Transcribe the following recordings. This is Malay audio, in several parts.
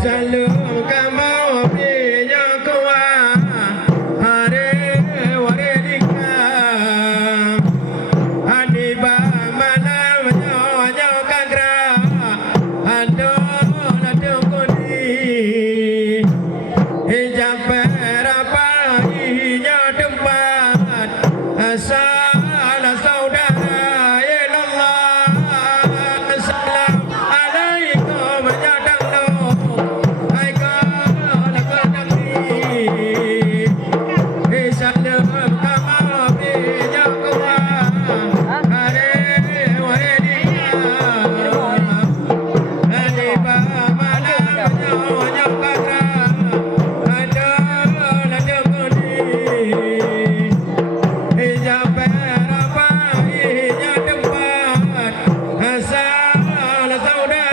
Salam kamau pinya kuah Hare waredika Haniba malam nyonya kagra Ado ladu kuni Hijab berapa inya tempat Salah saudara ilallah Salam alaikum ya danglo Hai kala kadangni Salam kamau pinya kuah Hare waredika Haniba malam nyonya kagra Ado ladu kuni Hijab berapa inya tempat Asal saudara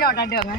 nhỏ là được á.